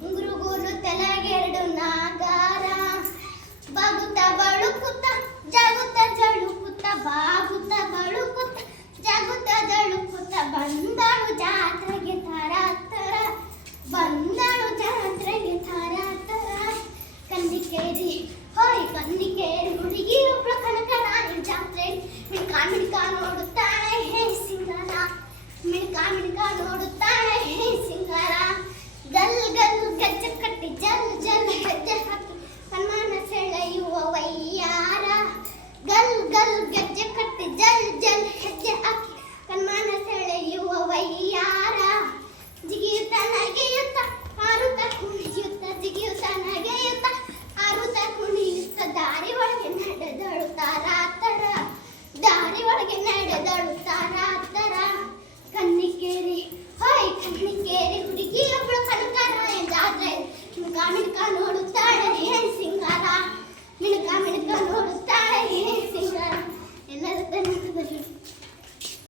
ಗುರುಗುರು ತಲೆಗೆರಡು ನಾಗಾರ ಬಾಗುತ್ತ ಬಳುಕುತ್ತ ಜಗುತ್ತ ಜಳುಕುತ್ತ ಬಾಗುತ್ತ ಬಳುಕುತ್ತ ಜಗುತ್ತ ಜಳುಕುತ್ತ ಬಂದಳು ಜಾತ್ರೆಗೆ ತರ ತರ ಬಂದಳು ಜಾತ್ರೆಗೆ ತರ ತರ ಕನ್ನಿಕೇರಿ ಹೋಯ್ ಕನ್ನಿಕೇರಿ ಹುಡುಗಿ ಒಬ್ಳು ಕನಕರಾಯ ಜಾತ್ರೆ ಮಿಣ್ಕ ನೋಡುತ್ತಾಳೆ ಹೇ ಸಿಂಗಾರ ಮಿಣ್ಕ ನೋಡುತ್ತಾಳೆ ಹೇ ಸಿಂಗಾರ ಗಲ್ ಗಲ್ ಗಜ್ಜೆ ಕಟ್ಟಿ ಜಲ್ ಜಲ್ ಹೆಜ್ಜೆ ಹಾಕಿ ಸನ್ಮಾನ ಸೆಳೆಯುವ ವಯ್ಯಾರ ಗಲ್ ಗಲ್ ಗಜ್ಜೆ ಕಟ್ಟಿ ಜಲ್ ಜಲ್ ಹೆಜ್ಜೆ ಹಾಕಿ ಸನ್ಮಾನ ಸೆಳೆಯುವ ವಯ್ಯಾರ ಜಿಗಿಯುತ್ತ ನಗೆಯುತ್ತ ಹಾರುತ್ತ ಕುಣಿಯುತ್ತ ಜಿಗಿಯುತ್ತ ನಗೆಯುತ್ತ ಹಾರುತ್ತ ಕುಣಿಯುತ್ತ ದಾರಿ ಒಳಗೆ ನಡೆದಳು ತಾರಾತರ ದಾರಿ ಒಳಗೆ ನಡೆದಳು ತಾರಾತರ ಕನ್ನಿಕೇರಿ ಹೋಯ್ ಕನ್ನಿಕೇರಿ ಹುಡುಗಿ ಒಬ್ಳು ಕನಕರಾಯ ಜಾತ್ರೆ ಮಿಣ್ಕ ನೋಡುತ್ತಾಳೆ